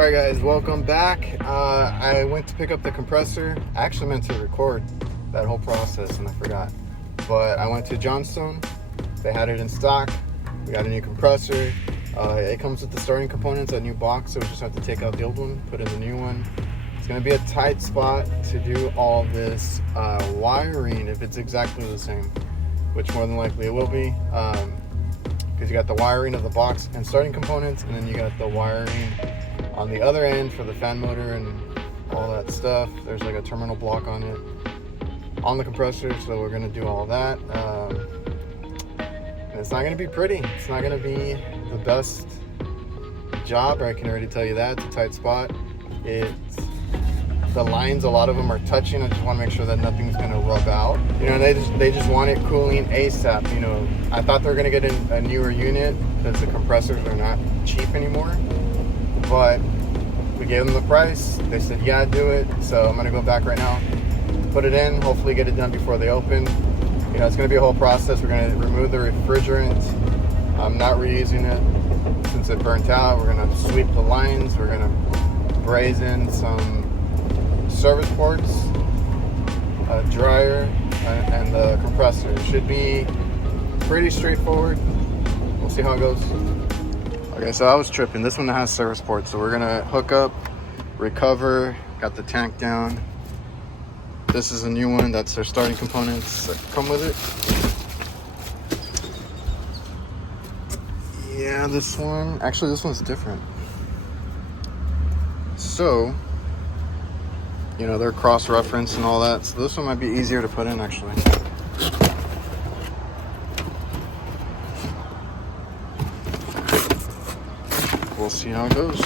Alright guys, welcome back. I went to pick up the compressor. I actually meant to record that whole process and I forgot. But I went to Johnstone. They had it in stock. We got a new compressor. It comes with the starting components, a new box, so we just have to take out the old one, put in the new one. It's going to be a tight spot to do all this wiring if it's exactly the same, which more than likely it will be. Because you got the wiring of the box and starting components, and then you got the wiring on the other end for the fan motor and all that stuff. There's like a terminal block on it, on the compressor, so we're going to do all that. And it's not going to be pretty. It's not going to be the best job, I can already tell you that. It's a tight spot. The lines, a lot of them are touching. I just want to make sure that nothing's going to rub out. You know, they just want it cooling ASAP. You know, I thought they were going to get a newer unit because the compressors are not cheap anymore. But we gave them the price. They said, yeah, do it. So I'm going to go back right now, put it in, hopefully get it done before they open. You know, it's going to be a whole process. We're going to remove the refrigerant. I'm not reusing it since it burnt out. We're going to sweep the lines. We're going to braze in some service ports, a dryer, and the compressor. It should be pretty straightforward. We'll see how it goes. Okay, so I was tripping. This one has service ports, so we're gonna hook up, recover, got the tank down. This is a new one. That's their starting components that come with it. Yeah, this one's different. So, you know, they're cross-referenced and all that, so this one might be easier to put in, actually. We'll see how it goes.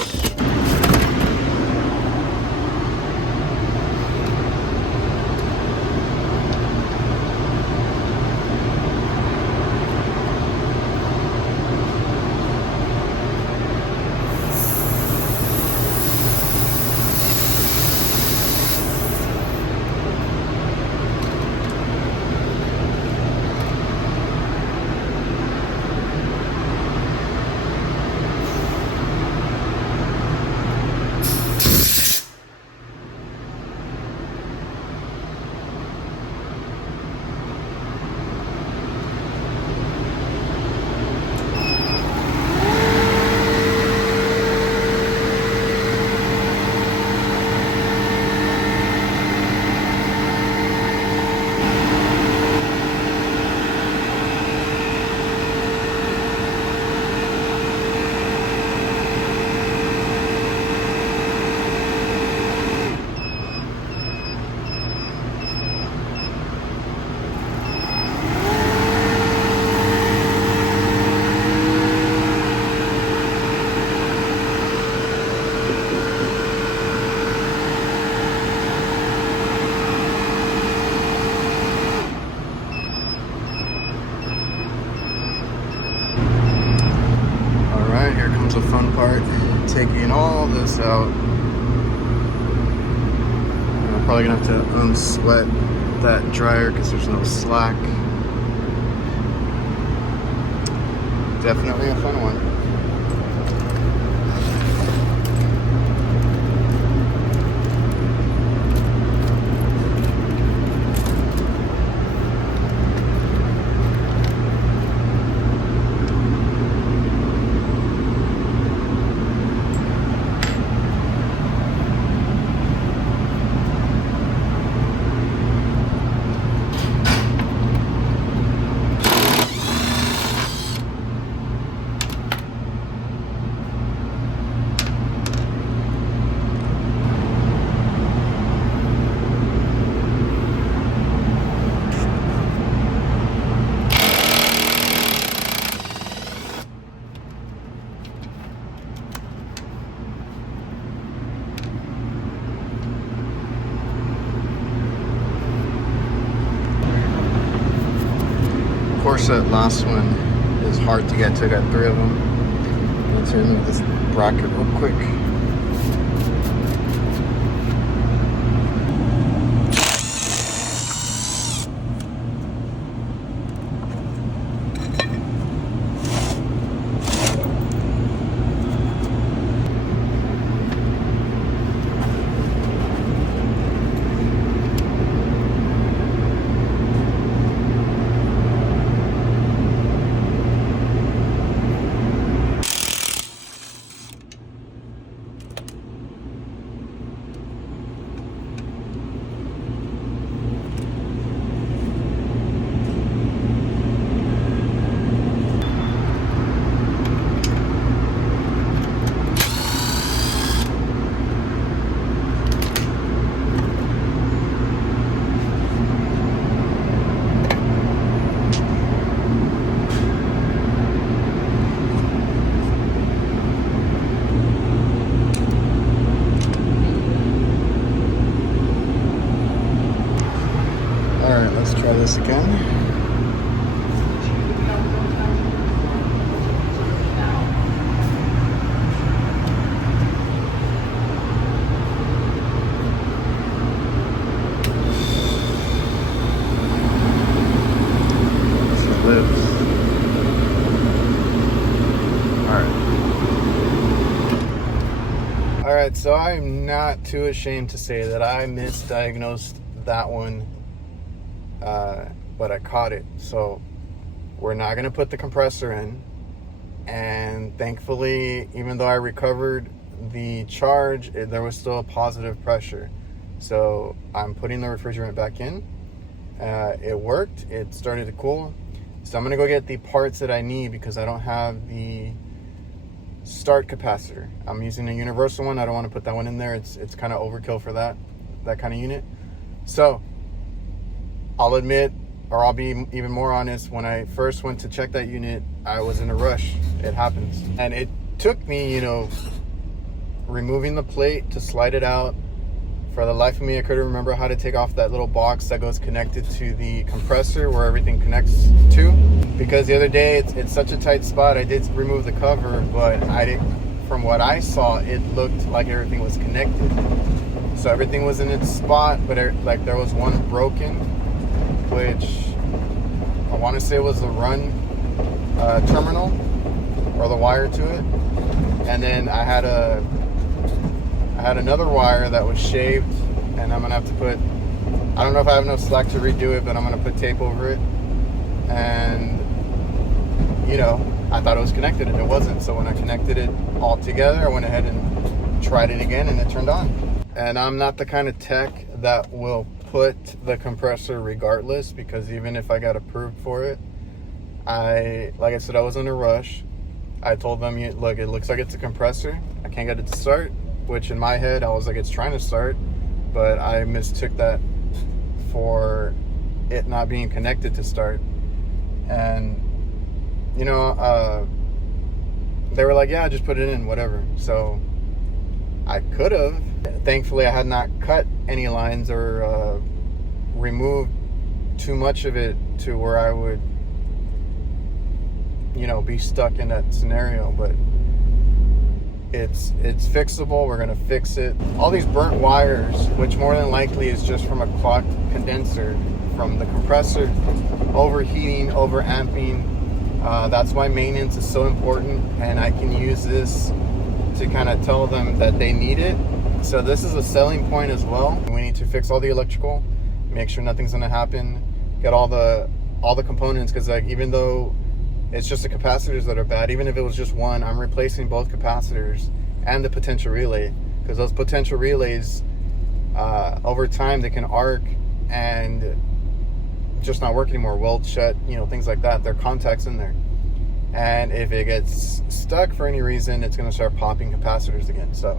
Here comes the fun part, taking all this out. I'm probably gonna have to unsweat that dryer because there's no slack. Definitely a fun one. Of course, that last one is hard to get to. I got 3 of them. Let's remove this bracket real quick. this again. Alright, so I'm not too ashamed to say that I misdiagnosed that one, but I caught it. So we're not going to put the compressor in, and thankfully, even though I recovered the charge, there was still a positive pressure. So I'm putting the refrigerant back in. It worked. It started to cool. So I'm going to go get the parts that I need because I don't have the start capacitor. I'm using a universal one. I don't want to put that one in there. It's kind of overkill for that kind of unit. So I'll admit, or I'll be even more honest, when I first went to check that unit, I was in a rush. It happens. And it took me, removing the plate to slide it out. For the life of me, I couldn't remember how to take off that little box that goes connected to the compressor where everything connects to. Because the other day, it's such a tight spot. I did remove the cover, but from what I saw, it looked like everything was connected. So everything was in its spot, but there was one broken, which I want to say was the run terminal or the wire to it. And then I had another wire that was shaved, and I'm gonna have to put, I don't know if I have enough slack to redo it, but I'm gonna put tape over it. And I thought it was connected and it wasn't. So when I connected it all together, I went ahead and tried it again and it turned on. And I'm not the kind of tech that will put the compressor regardless, because even if I got approved for it, like I said, I was in a rush. I told them, look, it looks like it's a compressor. I can't get it to start, which in my head, I was like, it's trying to start, but I mistook that for it not being connected to start. And they were like, yeah, just put it in, whatever. So I could have. Thankfully, I had not cut any lines or removed too much of it to where I would, be stuck in that scenario. But it's fixable. We're gonna fix it. All these burnt wires, which more than likely is just from a clogged condenser from the compressor, overheating, overamping. That's why maintenance is so important, and I can use this to kind of tell them that they need it. So this is a selling point as well. We need to fix all the electrical, make sure nothing's gonna happen, get all the components, because even though it's just the capacitors that are bad, even if it was just one, I'm replacing both capacitors and the potential relay, because those potential relays, over time, they can arc and just not work anymore, weld shut, things like that. There are contacts in there, and if it gets stuck for any reason, it's going to start popping capacitors again. So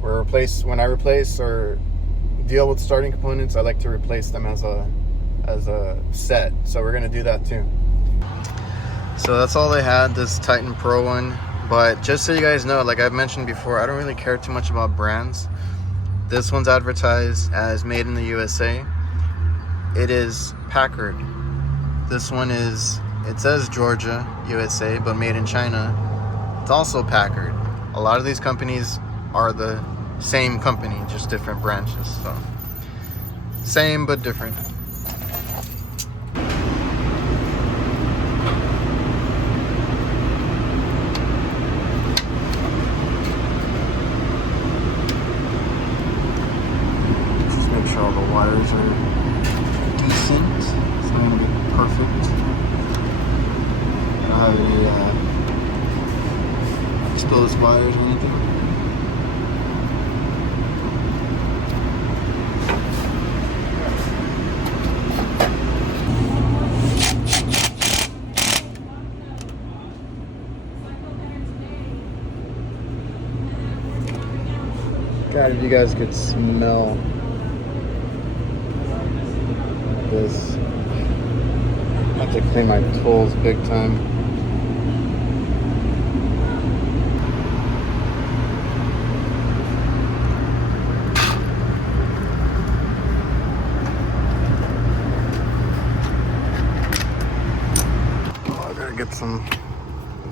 when I replace or deal with starting components, I like to replace them as a set. So we're going to do that too. So that's all they had, this Titan Pro one. But just so you guys know, like I've mentioned before, I don't really care too much about brands. This one's advertised as made in the USA. It is Hvacr. This one it says Georgia, USA, but made in China. It's also Hvacr. A lot of these companies are the same company, just different branches. So same but different. Just make sure all the wires are decent. It's not gonna be perfect. I don't have any exposed wires or anything. God, if you guys could smell this. I have to clean my tools big time.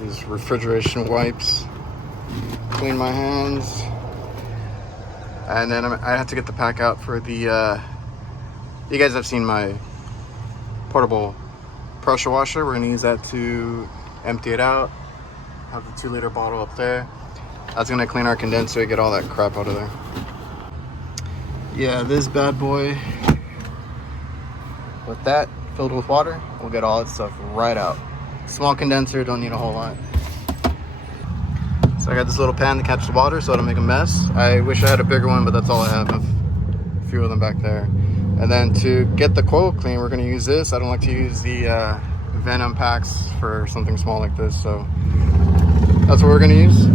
these refrigeration wipes. Clean my hands. And then I have to get the pack out for the, you guys have seen my portable pressure washer. We're gonna use that to empty it out. Have the 2-liter bottle up there. That's gonna clean our condenser, get all that crap out of there. Yeah, this bad boy, with that filled with water, we'll get all that stuff right out. Small condenser, don't need a whole lot. So I got this little pan to catch the water so I don't make a mess. I wish I had a bigger one, but that's all I have. I have a few of them back there. And then to get the coil clean, we're gonna use this. I don't like to use the Venom packs for something small like this, so that's what we're gonna use.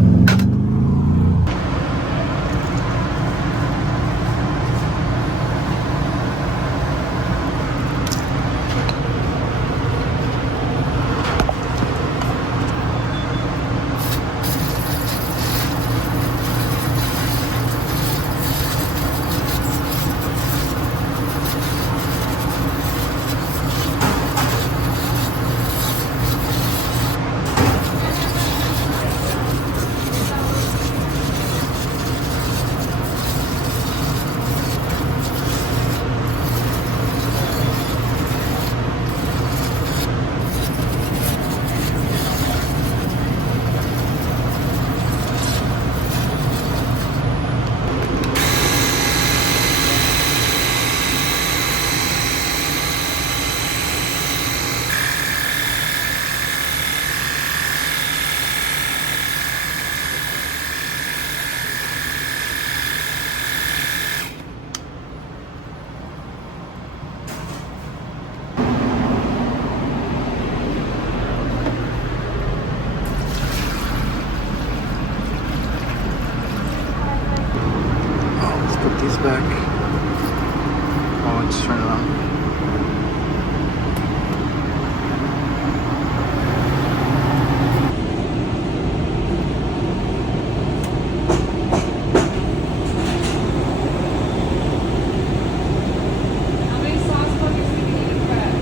Back. Oh, let's turn it on. How many sauce buckets do you need to prep?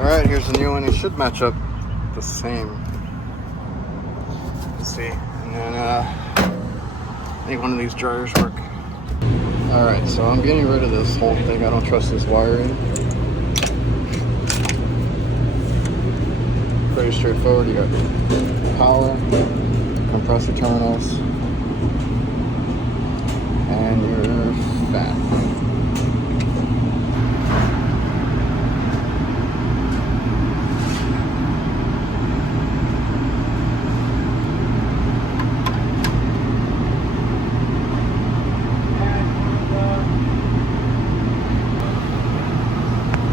Alright, here's the new one. It should match up the same. Let's see. And then make one of these dryers work. Alright, so I'm getting rid of this whole thing. I don't trust this wiring. Pretty straightforward. You got power, compressor terminals, and your fan.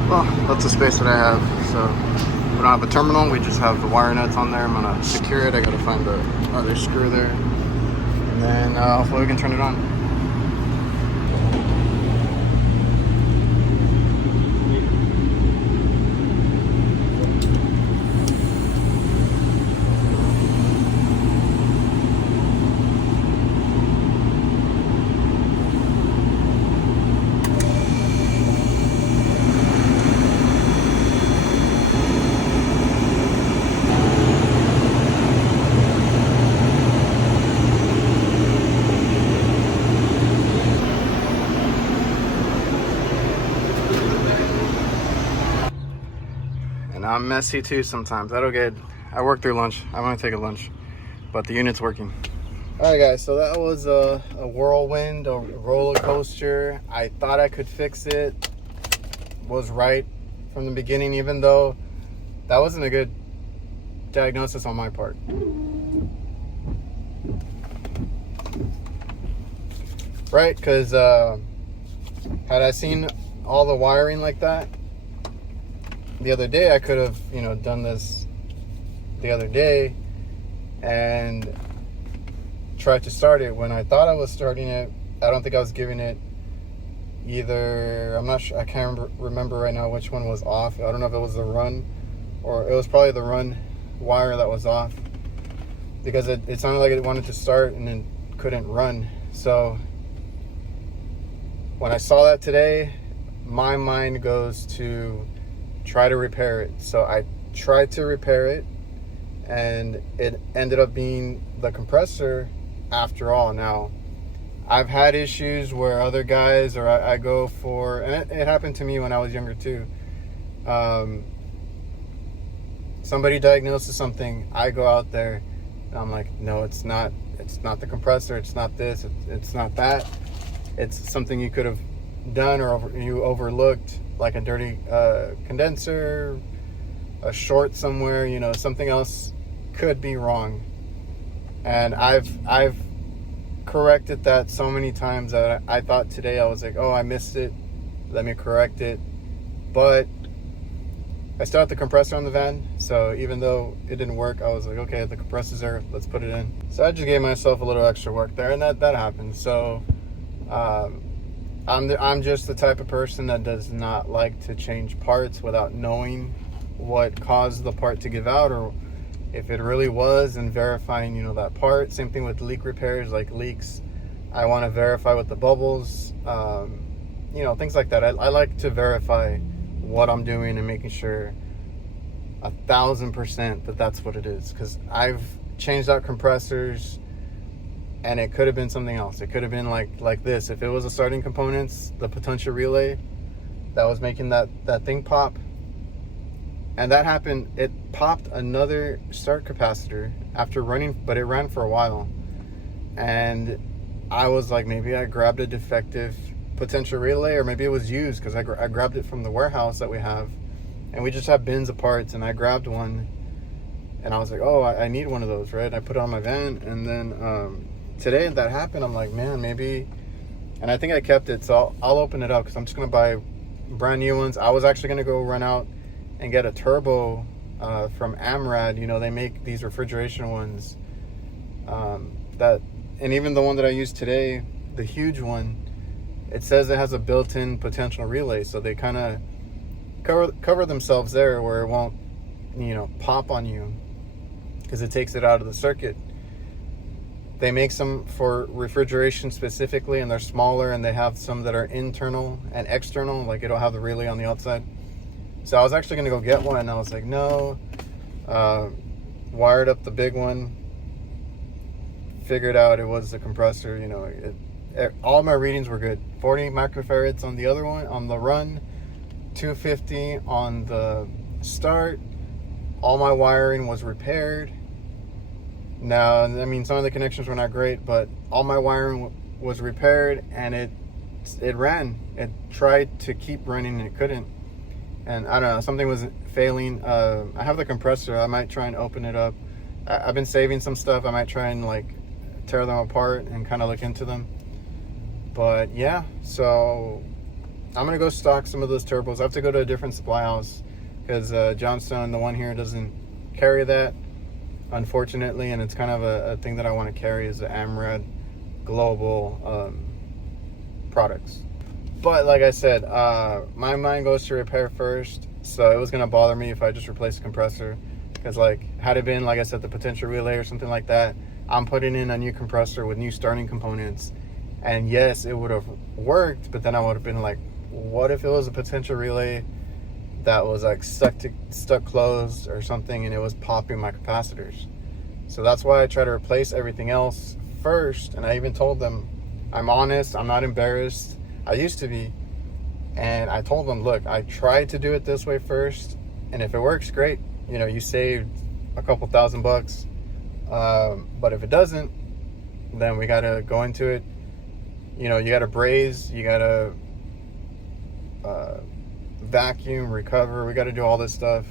Well, that's the space that I have. So we don't have a terminal, we just have the wire nuts on there. I'm gonna secure it. I gotta find the other screw there. And then hopefully we can turn it on. I'm messy too sometimes. I work through lunch. I'm gonna take a lunch, but the unit's working. All right, guys, so that was a whirlwind, a roller coaster. I thought I could fix it. Was right from the beginning, even though that wasn't a good diagnosis on my part. Right, because Had I seen all the wiring like that the other day, I could have, you know, done this the other day and tried to start it. When I thought I was starting it, I don't think I was giving it either. I'm not sure. I can't remember right now which one was off. I don't know if it was the run, or it was probably the run wire that was off, because it sounded like it wanted to start and then couldn't run. So when I saw that today, my mind goes to try to repair it. So I tried to repair it, and it ended up being the compressor after all. Now, I've had issues where other guys, or I go for, and it happened to me when I was younger too. Somebody diagnoses something, I go out there, and I'm like, no, it's not the compressor, it's not this, it's not that. It's something you could have done, or you overlooked, like a dirty condenser, a short somewhere, you know, something else could be wrong. And I've corrected that so many times that I thought today, I was like, oh, I missed it, let me correct it. But I still have the compressor on the van, so even though it didn't work, I was like, okay, the compressor's there, let's put it in. So I just gave myself a little extra work there, and that happened. So I'm just the type of person that does not like to change parts without knowing what caused the part to give out, or if it really was, and verifying, you know, that part. Same thing with leak repairs, like leaks. I want to verify with the bubbles, you know, things like that. I like to verify what I'm doing and making sure 1,000% that that's what it is. Because I've changed out compressors, and it could have been something else. It could have been like this. If it was the starting components, the potential relay that was making that thing pop, and that happened, it popped another start capacitor after running, but it ran for a while. And I was like, maybe I grabbed a defective potential relay, or maybe it was used, because I grabbed it from the warehouse that we have, and we just have bins of parts, and I grabbed one, and I was like, oh, I need one of those, right? I put it on my van, and then today that happened. I'm like, man, maybe, and I think I kept it, so I'll open it up, because I'm just going to buy brand new ones. I was actually going to go run out and get a turbo from Amrad. You know, they make these refrigeration ones and even the one that I used today, the huge one, it says it has a built-in potential relay, so they kind of cover themselves there, where it won't, you know, pop on you, because it takes it out of the circuit. They make some for refrigeration specifically, and they're smaller, and they have some that are internal and external, like it'll have the relay on the outside. So I was actually going to go get one, and I was like, no. Wired up the big one, figured out it was the compressor. You know, all my readings were good. 40 microfarads on the other one, on the run, 250 on the start. All my wiring was repaired. Now, I mean, some of the connections were not great, but all my wiring was repaired, and it ran. It tried to keep running, and it couldn't. And I don't know, something was failing. I have the compressor. I might try and open it up. I've been saving some stuff. I might try and like tear them apart and kind of look into them. But yeah, so I'm gonna go stock some of those turbos. I have to go to a different supply house, because Johnstone, the one here, doesn't carry that, unfortunately. And it's kind of a thing that I want to carry, is the Amrad Global products. But like I said, my mind goes to repair first, so it was going to bother me if I just replaced the compressor, because like, had it been, like I said, the potential relay or something like that, I'm putting in a new compressor with new starting components, and yes, it would have worked, but then I would have been like, what if it was a potential relay that was like stuck closed or something, and it was popping my capacitors? So that's why I try to replace everything else first. And I even told them, I'm honest, I'm not embarrassed. I used to be, and I told them, look, I tried to do it this way first, and if it works, great. You know, you saved a couple $1,000. But if it doesn't, then we gotta go into it. You know, you gotta braze, you gotta vacuum, recover. We gotta do all this stuff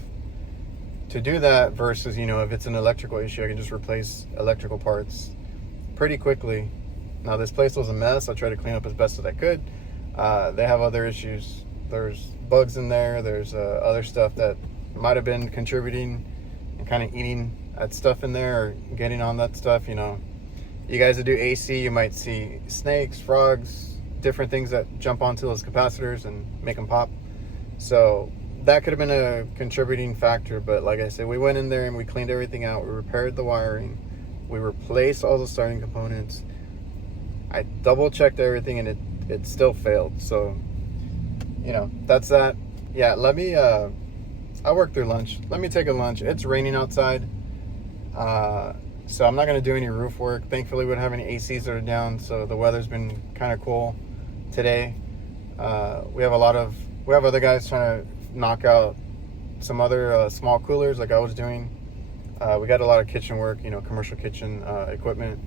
to do that, versus, you know, if it's an electrical issue, I can just replace electrical parts pretty quickly. Now, this place was a mess. I tried to clean up as best as I could. They have other issues. There's bugs in there. There's other stuff that might have been contributing and kind of eating at stuff in there or getting on that stuff. You know, you guys that do AC, you might see snakes, frogs, different things that jump onto those capacitors and make them pop. So that could have been a contributing factor. But like I said, we went in there and we cleaned everything out. We repaired the wiring. We replaced all the starting components. I double checked everything and it still failed. So, you know, that's that. Yeah, let me, I worked through lunch. Let me take a lunch. It's raining outside. So I'm not going to do any roof work. Thankfully, we don't have any ACs that are down. So the weather's been kind of cool today. We have other guys trying to knock out some other small coolers like I was doing. We got a lot of kitchen work, you know, commercial kitchen equipment.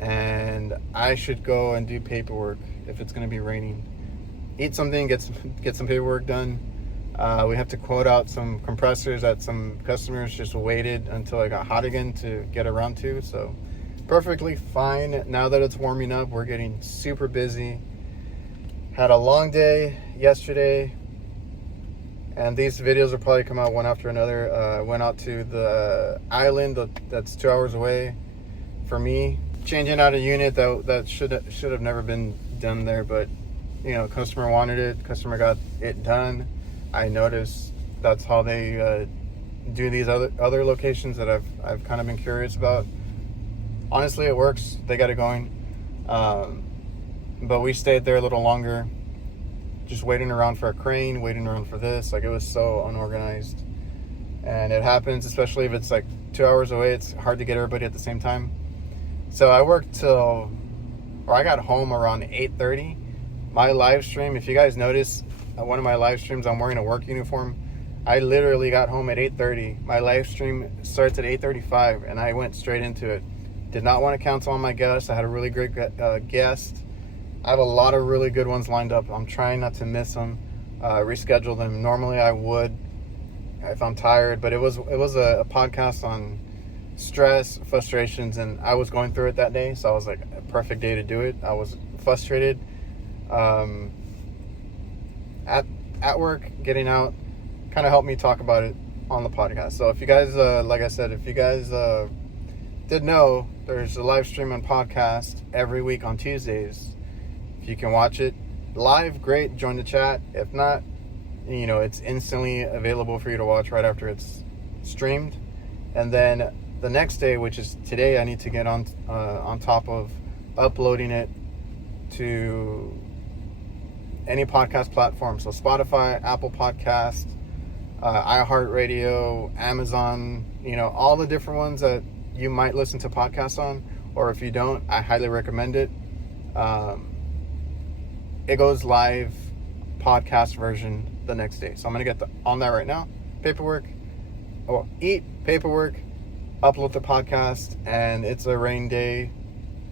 And I should go and do paperwork if it's going to be raining. Eat something, get some paperwork done. We have to quote out some compressors that some customers just waited until it got hot again to get around to. So perfectly fine. Now that it's warming up, we're getting super busy. Had a long day yesterday, and these videos will probably come out one after another. Went out to the island that's 2 hours away for me. Changing out a unit that should have never been done there, but you know, customer wanted it, customer got it done. I noticed that's how they do these other locations that I've kind of been curious about. Honestly, it works. They got it going, but we stayed there a little longer, just waiting around for a crane, waiting around for this. Like, it was so unorganized, and it happens, especially if it's like 2 hours away. It's hard to get everybody at the same time. So I I got home around 8:30. My live stream, if you guys notice, one of my live streams, I'm wearing a work uniform. I literally got home at 8:30. My live stream starts at 8:35, and I went straight into it. Did not want to cancel on my guests. I had a really great guest. I have a lot of really good ones lined up. I'm trying not to miss them, reschedule them. Normally I would if I'm tired, but it was a podcast on stress, frustrations, and I was going through it that day, so I was like, a perfect day to do it. I was frustrated at work. Getting out kind of helped me talk about it on the podcast. So if you guys like I said, if you guys did know, there's a live stream and podcast every week on Tuesdays. If you can watch it live, great, join the chat. If not, you know, it's instantly available for you to watch right after it's streamed. And then the next day, which is today, I need to get on top of uploading it to any podcast platform. So Spotify, Apple Podcast, iHeartRadio, Amazon, you know, all the different ones that you might listen to podcasts on. Or if you don't, I highly recommend it. It goes live podcast version the next day. So I'm going to get on that right now. Paperwork, upload the podcast, and it's a rain day.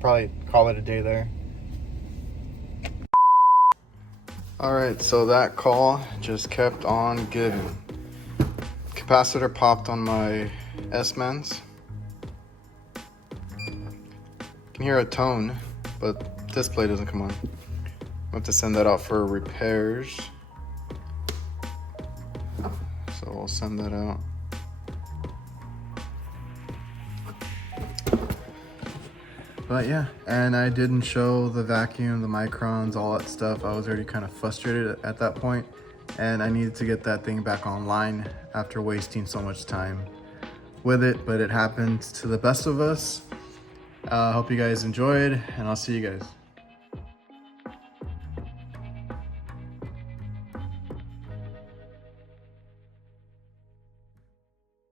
Probably call it a day there. Alright, so that call just kept on giving. Capacitor popped on my S-Mans. Can hear a tone, but display doesn't come on. I have to send that out for repairs. So we'll send that out. But yeah, and I didn't show the vacuum, the microns, all that stuff. I was already kind of frustrated at that point, and I needed to get that thing back online after wasting so much time with it. But it happens to the best of us. Hope you guys enjoyed, and I'll see you guys.